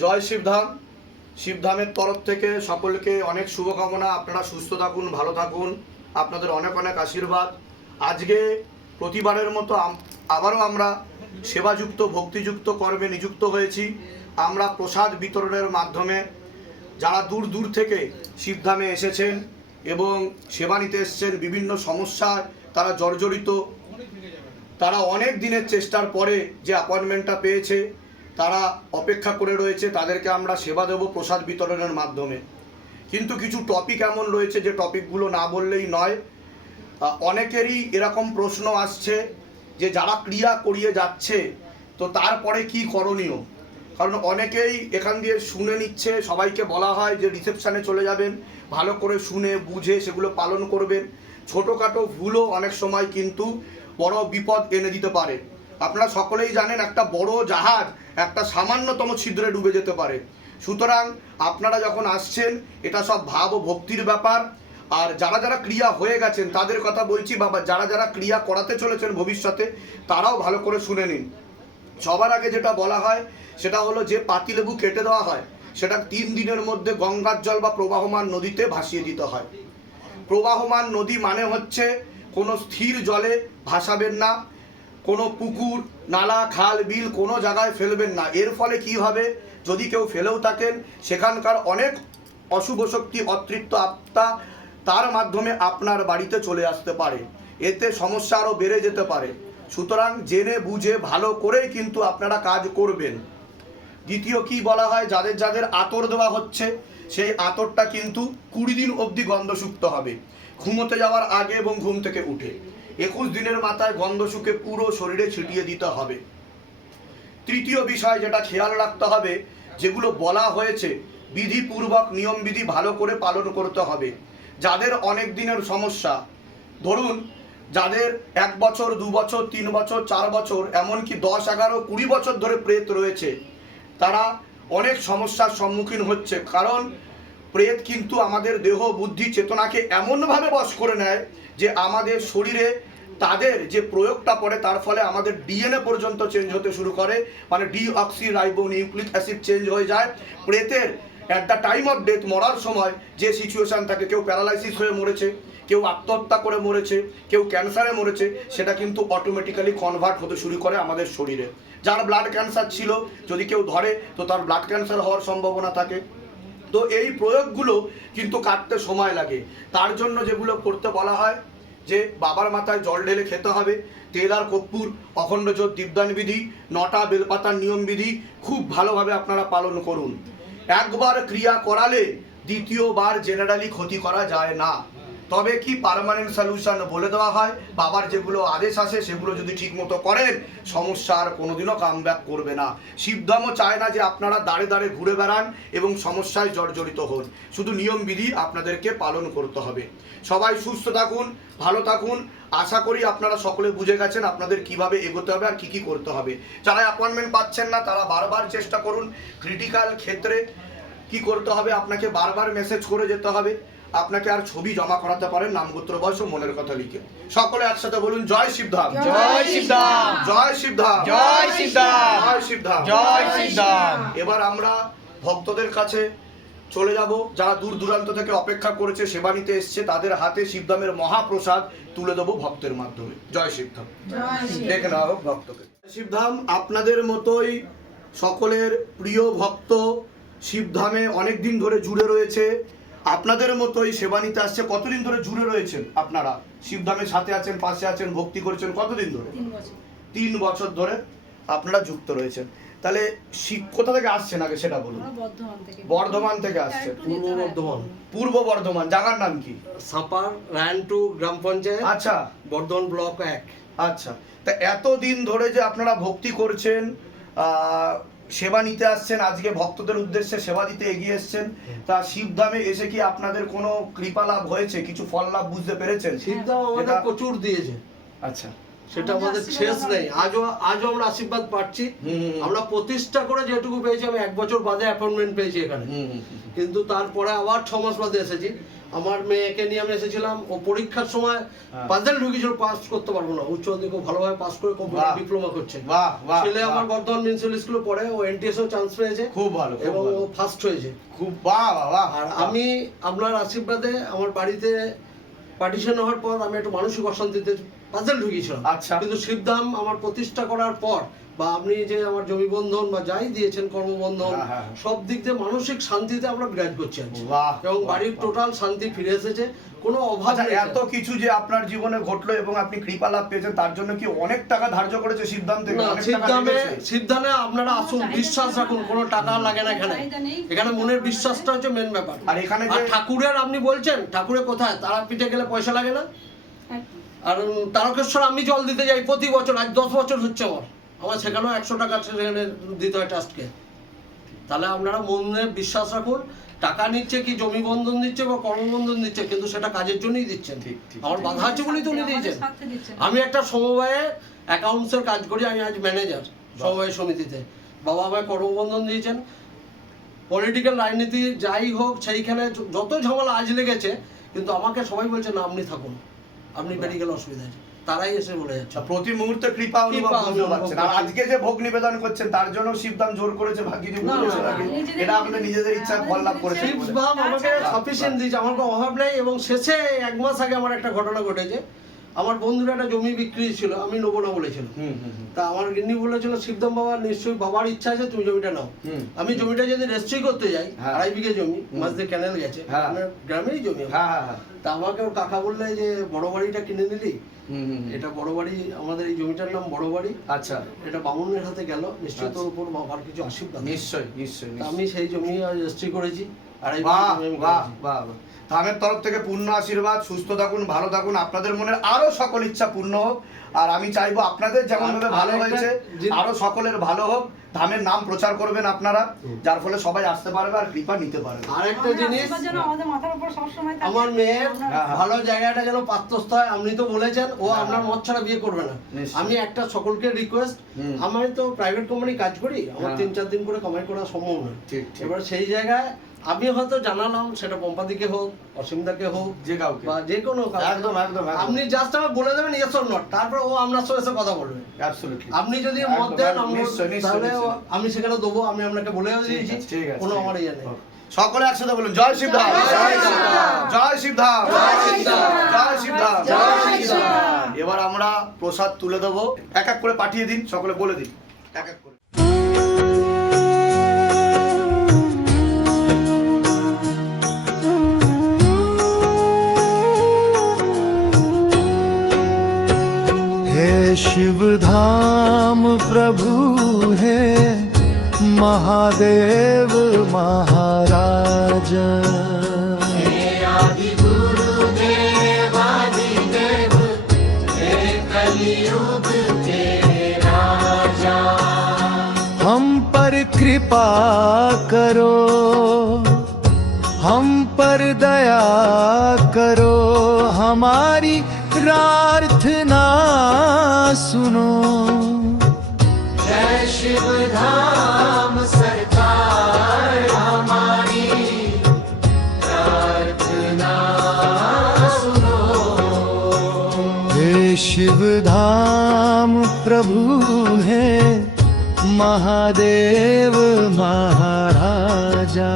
জয় শিবধাম। শিবধামের তরফ থেকে সকলকে অনেক শুভকামনা। আপনারা সুস্থ থাকুন, ভালো থাকুন, আপনাদের অনেক অনেক আশীর্বাদ। আজকে প্রতিবারের মতো আবারও আমরা সেবাযুক্ত ভক্তিযুক্ত কর্মে নিযুক্ত হয়েছি। আমরা প্রসাদ বিতরণের মাধ্যমে যারা দূর দূর থেকে শিবধামে এসেছেন এবং সেবা নিতে এসেছেন, বিভিন্ন সমস্যায় তারা জর্জরিত, তারা অনেক দিনের চেষ্টার পরে যে অ্যাপয়েন্টমেন্টটা পেয়েছে, তারা অপেক্ষা করে রয়েছে, তাদেরকে আমরা সেবা দেব প্রসাদ বিতরণের মাধ্যমে। কিন্তু কিছু টপিক এমন রয়েছে যে টপিকগুলো না বললেই নয়। অনেকেরই এরকম প্রশ্ন আসছে যে যারা ক্রিয়া করিয়ে যাচ্ছে তো তারপরে কি করণীয়। কারণ অনেকেই এখান দিয়ে শুনে নিচ্ছে, সবাইকে বলা হয় যে রিসেপশানে চলে যাবেন, ভালো করে শুনে বুঝে সেগুলো পালন করবেন। ছোটোখাটো ভুলও অনেক সময় কিন্তু বড় বিপদ এনে দিতে পারে। আপনারা সকলেই জানেন একটা বড় জাহাজ একটা সামান্যতম ছিদ্রে ডুবে যেতে পারে। সুতরাং আপনারা যখন আসছেন এটা সব ভাব ও ভক্তির ব্যাপার। আর যারা যারা ক্রিয়া হয়ে গেছেন তাদের কথা বলছি, বাবা যারা যারা ক্রিয়া করাতে চলেছেন ভবিষ্যতে তারাও ভালো করে শুনে নিন। সবার আগে যেটা বলা হয় সেটা হলো যে পাতিলেবু কেটে দেওয়া হয় সেটা 3 দিনের মধ্যে গঙ্গার জল বা প্রবাহমান নদীতে ভাসিয়ে দিতে হয়। প্রবাহমান নদী মানে হচ্ছে কোনো স্থির জলে ভাসাবেন না, কোনো পুকুর নালা খাল বিল কোনো জায়গায় ফেলবেন না। এর ফলে কি হবে, যদি কেউ ফেলেও থাকেন সেখানকার অনেক অশুভ শক্তি অতৃপ্ত আত্মা তার মাধ্যমে আপনার বাড়িতে চলে আসতে পারে, এতে সমস্যা আরও বেড়ে যেতে পারে। সুতরাং জেনে বুঝে ভালো করেই কিন্তু আপনারা কাজ করবেন। দ্বিতীয় কি বলা হয়, যাদের যাদের আতর দেওয়া হচ্ছে সেই আতরটা কিন্তু 20 দিন অবধি গন্ধ শুকতে হবে, ঘুমোতে যাওয়ার আগে এবং ঘুম থেকে উঠে। 21 দিনের মাথায় গন্ধ শুকে পুরো শরীরে ছিটিয়ে দিতে হবে। তৃতীয় বিষয় যেটা খেয়াল রাখতে হবে, যেগুলো বলা হয়েছে বিধিপূর্বক নিয়মবিধি ভালো করে পালন করতে হবে। যাদের অনেক দিনের সমস্যা, ধরুন যাদের 1 বছর 2 বছর 3 বছর 4 বছর এমনকি 10 11 20 বছর ধরে প্রেত রয়েছে, তারা অনেক সমস্যার সম্মুখীন হচ্ছে। কারণ প্রেত কিন্তু আমাদের দেহ বুদ্ধি চেতনাকে এমনভাবে বশ করে নেয় যে আমাদের শরীরে তাদের যে প্রয়োগটা পড়ে তার ফলে আমাদের ডিএনএ পর্যন্ত চেঞ্জ হতে শুরু করে, মানে ডিঅক্সিরাইবো নিউক্লিক অ্যাসিড চেঞ্জ হয়ে যায়। প্রেতের at the time of death, মরার সময় যে সিচুয়েশান থাকে, কেউ প্যারালাইসিস হয়ে মরেছে, কেউ আত্মহত্যা করে মরেছে, কেউ ক্যান্সারে মরেছে, সেটা কিন্তু অটোমেটিক্যালি কনভার্ট হতে শুরু করে আমাদের শরীরে। যার ব্লাড ক্যান্সার ছিল যদি কেউ ধরে তো তার ব্লাড ক্যান্সার হওয়ার সম্ভাবনা থাকে। তো এই প্রয়োগগুলো কিন্তু কাটতে সময় লাগে। তার জন্য যেগুলো করতে বলা হয় যে বাবার মাথায় জল ঢেলে খেতে হবে, তেল আর কর্পূর অখণ্ড জোত দীপদান বিধি, 9টা বেলপাতার নিয়মবিধি খুব ভালোভাবে আপনারা পালন করুন। একবার ক্রিয়া করালে দ্বিতীয়বার জেনারেলি ক্ষতি করা যায় না। তবে কি পার্মানেন্ট সলিউশন বলে দেওয়া হয়, বাবার যেগুলো আদেশ আসে সেগুলো যদি ঠিক মতো করেন সমস্যা আর কোনোদিনও কামব্যাক করবে না। শিবধামও চায় না যে আপনারা দাঁড়ে দাঁড়ে ঘুরে বেড়ান এবং সমস্যায় জর্জরিত হন। শুধু নিয়মবিধি আপনাদেরকে পালন করতে হবে। সবাই সুস্থ থাকুন, ভালো থাকুন। আশা করি আপনারা সকলে বুঝে গেছেন আপনাদের কিভাবে এগোতে হবে আর কি করতে হবে। যারা অ্যাপয়েন্টমেন্ট পাচ্ছেন না তারা বারবার চেষ্টা করুন। ক্রিটিক্যাল ক্ষেত্রে কি করতে হবে, আপনাকে বারবার মেসেজ করে যেতে হবে। আপনাকে আর ছবি জমা করাতে পারেন, নামগোত্র বয়স ও মনের কথা লিখে। সকলে একসাথে বলুন জয় শিবধাম, জয় শিবধাম, জয় শিবধাম, জয় শিবধাম, জয় শিবধাম, জয় শিবধাম। এবার আমরা ভক্তদের কাছে চলে যাব। যারা দূর দূরান্ত থেকে অপেক্ষা করেছে, সেবা নিতে এসছে, তাদের হাতে শিবধামের মহাপ্রসাদ তুলে দেবো ভক্তের মাধ্যমে। জয় শিবধাম। দেখে নেওয়া হোক ভক্তকে। শিবধাম আপনাদের মতোই সকলের প্রিয় ভক্ত, শিবধামে অনেক দিন ধরে জুড়ে রয়েছে। আপনাদের মতোই সেবা নিতে আসছে। কতদিন ধরে জুড়ে রয়েছেন আপনারা? শিবধামের সাথে আছেন, পাশে আছেন, ভক্তি করেছেন কতদিন ধরে? 3 বছর ধরে আপনারা যুক্ত রয়েছেন। তাহলে কোথা থেকে আসছেন আগে সেটা বলুন। বর্ধমান থেকে আসছেন। পূর্ব বর্ধমান। জায়গার নাম কি? সাপার রায়নটু গ্রাম পঞ্চায়েত। আচ্ছা, বর্ধমান ব্লক 1। আচ্ছা, তা এতদিন ধরে যে আপনারা ভক্তি করছেন, সেবা নিতে আসছেন, আজকে ভক্তদের উদ্দেশ্যে সেবা দিতে এগিয়ে এসছেন, তা শিবধামে এসে কি আপনাদের কোনো কৃপা লাভ হয়েছে, কিছু ফল লাভ বুঝতে পেরেছেন? শিবধাম আমাদের প্রচুর দিয়েছে। আচ্ছা, সেটা আমাদের শেষ নেই। আজও আমরা আশীর্বাদ পাচ্ছি। আমরা প্রতিষ্ঠা করে যেটুকু পেয়েছি, আমি 1 বছর বাদে অ্যাপয়েন্টমেন্ট পেয়েছি এখানে, কিন্তু তারপরে আবার 6 মাস বাদে এসেছি। আমার মেয়েকে নিয়ে আমি এসেছিলাম, ও পরীক্ষার সময় পাজেল ঢুকেছিল, পাস করতে পারবো না, উচ্চ মাধ্যমিক ভালোভাবে পাস করে কম্পিউটার ডিপ্লোমা করছে। ছেলে আমার বর্ধমান মিউনিসিপ্যাল স্কুলে পড়ে, ও এনটিএসও চান্স পেয়েছে, খুব ভালো, এবং ও ফার্স্ট হয়েছে। খুব বাহ। আর আমি আপনার আশীর্বাদে আমার বাড়িতে পার্টিশন হওয়ার পর আমি একটু মানসিক অশান্তিতে পাজেল ঢুকিয়েছিলাম। আচ্ছা। কিন্তু শিবধাম আমার প্রতিষ্ঠা করার পর, বা আপনি যে আমার জমি বন্ধন বা যাই দিয়েছেন কর্মবন্ধন, সব দিক দিয়ে মানসিক শান্তিতে আমরা বিরাজ করছি আছি, এবং বাড়ির টোটাল শান্তি ফিরে এসেছে, কোনো অভাব নেই। এত কিছু যে আপনার জীবনে ঘটলো এবং আপনি কৃপা লাভ পেয়েছেন, তার জন্য কি অনেক টাকা ধার্য করেছে সিদ্ধান্ত থেকে? সিদ্ধান্তে আপনারা আসুন, বিশ্বাস রাখুন, কোনো টাকা লাগে না এখানে। এখানে মনের বিশ্বাসটা হচ্ছে মেন ব্যাপার। আর এখানে ঠাকুরের, আপনি বলছেন ঠাকুরের কোথায়, তারাপীঠে গেলে পয়সা লাগে না? আর তারকেশ্বর আমি জল দিতে যাই প্রতি বছর, আজ 10 বছর হচ্ছে আমার সেখানেও 100 টাকা সেখানে দিতে হয় ট্রাস্টকে। তাহলে আপনারা মনে বিশ্বাস রাখুন, টাকা নিচ্ছে কি জমি বন্ধন দিচ্ছে বা কর্মবন্ধন দিচ্ছে, কিন্তু সেটা কাজের জন্যই দিচ্ছেন। আমার বাধা আছে বলেই তো উনি দিয়েছেন। আমি একটা সমবায়ে অ্যাকাউন্টসের কাজ করি, আমি আজ ম্যানেজার সমবায় সমিতিতে। বাবা আমায় কর্মবন্ধন দিয়েছেন। পলিটিক্যাল রাজনীতি যাই হোক, সেইখানে যত ঝামেলা আজ লেগেছে, কিন্তু আমাকে সবাই বলছে না আপনি থাকুন, আপনি বেরিয়ে গেলে অসুবিধা আছে, তারাই এসে বলে যাচ্ছে। প্রতি মুহূর্তে কৃপা অনুভব করতে পারছেন। আর আজকে যে ভোগ নিবেদন করছেন, তার জন্য শিবধাম জোর করেছে, ভাগ্যি যে এটা আপনাদের নিজেদের ইচ্ছা ফল লাভ করেছে। শিবধাম আমাকে সাফিসিয়েন্ট দিয়েছে, আমার কোনো অভাব নেই। এবং শেষে 1 মাস আগে আমার একটা ঘটনা ঘটেছে। আমার বন্ধুরা একটা জমি বিক্রি ছিল, আমি নেবো না বলেছিল। তা আমার গিন্নি বলেছিল, শিবধাম বাবা নিশ্চয়ই বাবার ইচ্ছা আছে, তুমি জমিটা নাও। আমি জমিটা যদি রেজিস্ট্রি করতে যাই, 2.5 বিঘে জমি, মাঝ দিয়ে ক্যানেল গেছে, গ্রামেরই জমি। তা আমাকে ওর কাকা বললে যে বড় বাড়িটা কিনে নিলি, এটা বড় বাড়ি, আমাদের এই জমিটার নাম বড় বাড়ি। আচ্ছা, এটা বামুনের হাতে গেল, নিশ্চয়ই তোর উপর বাবার কিছু আশীর্বাদ। নিশ্চয়ই নিশ্চয়ই। আমি সেই জমি রেজিস্ট্রি করেছি। ধামের তরফ থেকে পূর্ণ আশীর্বাদ, সুস্থ থাকুন, ভালো থাকুন, আপনাদের মনের আরো সকল ইচ্ছা পূর্ণ হোক। আর আমি চাইবো আপনাদের যেমন ভাবে ভালো হয়েছে, আরো সকলের ভালো হোক। ধামের নাম প্রচার করবেন আপনারা, যার ফলে সবাই আসতে পারবে আর কৃপা নিতে পারবে। আরেকটা জিনিস, আমার মেয়ের ভালো জায়গাটা যেন পাত্রস্থ হয়। আপনি তো বলেছেন ও আপনার মত ছাড়া বিয়ে করবে না। আমি একটা সকলকে রিকোয়েস্ট, আমি তো প্রাইভেট কোম্পানি কাজ করি, আমার 3-4 দিন করে কামাই করা সম্ভব নয়। এবার সেই জায়গায় আমি হয়তো জানালাম, সেটা পম্পাদিকে হোক, অসীমদাকে হোক, যে কাউকে বা যে কোনো, একদম একদম আপনি জাস্ট আমাকে বলে দেবেন ইয়েস অর নট, তারপর ও আপনার সাথে এসে কথা বলবে। অ্যাবসলিউটলি। আপনি যদি মত দেন তাহলে আমি সেখানে দেবো, আমি আপনাকে বলেও দিয়েছি, কোনো আমার ইয়ে নেই। সকলে একসাথে বলুন, জয় শিবধাম, জয় শিবধাম, জয় শিবধাম। এবার আমরা প্রসাদ তুলে দেবো, এক এক করে পাঠিয়ে দিন, সকলে বলে দিন এক এক করে। शिव धाम प्रभु है महादेव महाराज, आदि गुरुदेव आदिदेव हे कलियुग के राजा। हम पर कृपा करो, हम पर दया करो, हमारी प्रार्थना सुनो। जय शिव धाम सरकार, हमारी प्रार्थना सुनो। हे शिव धाम प्रभु है महादेव महाराजा।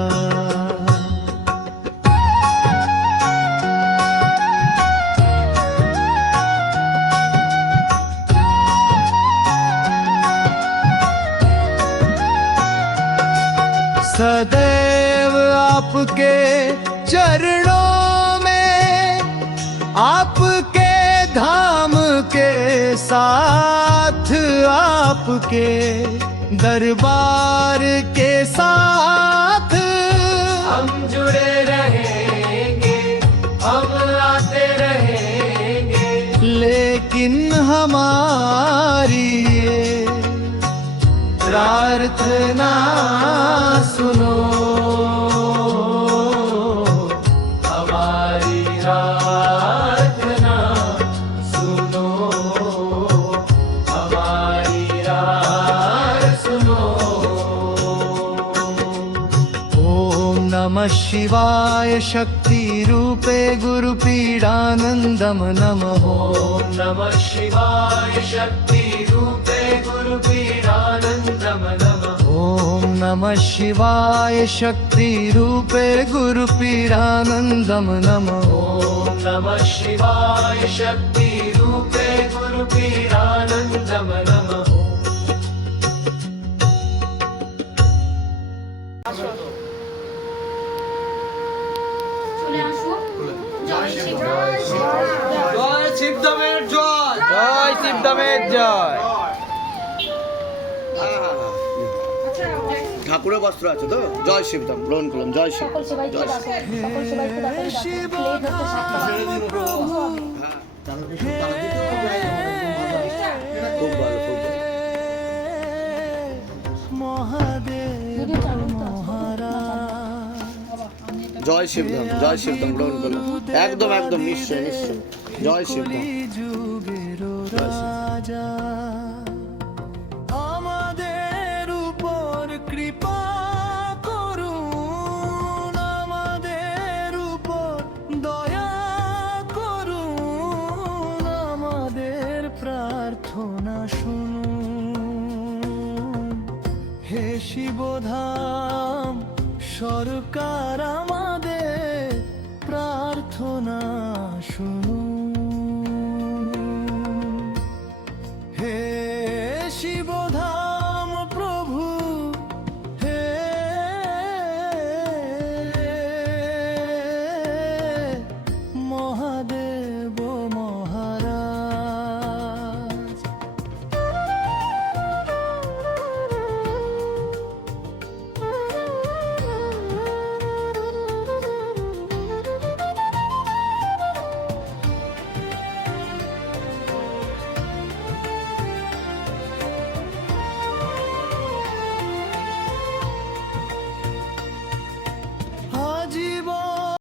सदैव आपके चरणों में, आपके धाम के साथ, आपके दरबार के साथ हम जुड़े रहेंगे, हम आते रहेंगे। लेकिन हमारी ये प्रार्थना सुनो, हमारी प्रार्थना सुनो, हमारी राह सुनो। ओम नमः शिवाय शक्ति रूपे गुरुपीडानन्दम नमः ॐ नमः शिवाय शक्ति रूपे गुरुपीडानन्दम नमः ॐ नमः शिवाय शक्ति रूपे गुरुपीडानन्दम नमः ॐ नमः शिवाय शक्ति रूपे गुरुपीडानन्दम नमः চলে আসো জয় শিব জয় শিবধামের জয়। জয় শিবধামের জয়। ঠাকুরের বস্ত্র আছে তো? জয় শিবধাম গ্রহণ করলাম। জয় শিব। সকল সবাইকে জয় ডাকো শিব। সকল সবাইকে ডাকো প্লেট হচ্ছে 7টা খুব ভালো, খুব ভালো। ভিডিও চালু তো জয় শিবধাম, জয় শিবধাম গ্রহণ করলাম। একদম একদম নিশ্চয় নিশ্চয়। জয় শিবধাম। যুগের রাজা আমাদের উপর কৃপা করুন, আমাদের উপর দয়া করুন, আমাদের প্রার্থনা শুনুন। হে শিবধাম সরকার আমাদের প্রার্থনা শুনুন।